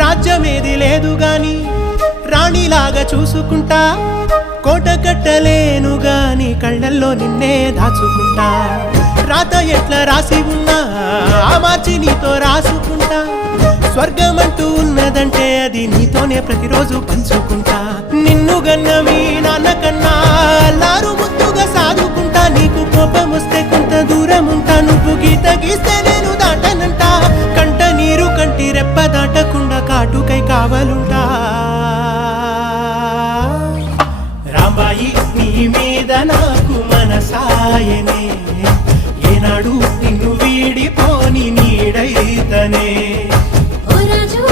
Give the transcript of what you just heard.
రాజ్యమేది లేదు గాని రాణిలాగా చూసుకుంటా, కోట కట్టలేను గాని కళ్ళల్లో నిన్నే దాచుకుంటా. రాత ఎట్లా రాసి ఉన్నా ఆ మార్చి నీతో రాసుకుంటా. స్వర్గమంటూ ఉన్నదంటే అది నీతోనే ప్రతిరోజు పంచుకుంటా. నిన్ను గన్న మీ నాన్న కన్నా అల్లారు ముద్దుగా సాదుకుంటా. నీకు కోపం వస్తే కొంత దూరం ఉంటా, నువ్వు గీత గీస్తే నేను దాటనంట. కంట నీరు కంటి రెప్ప దాటకుండా కాటుకై కావలుంటా. రాంబాయి నీ మీద నాకు మనసాయనే, ఏనాడు నిన్ను వీడిపోని నీడైతనే. ఓ రాజు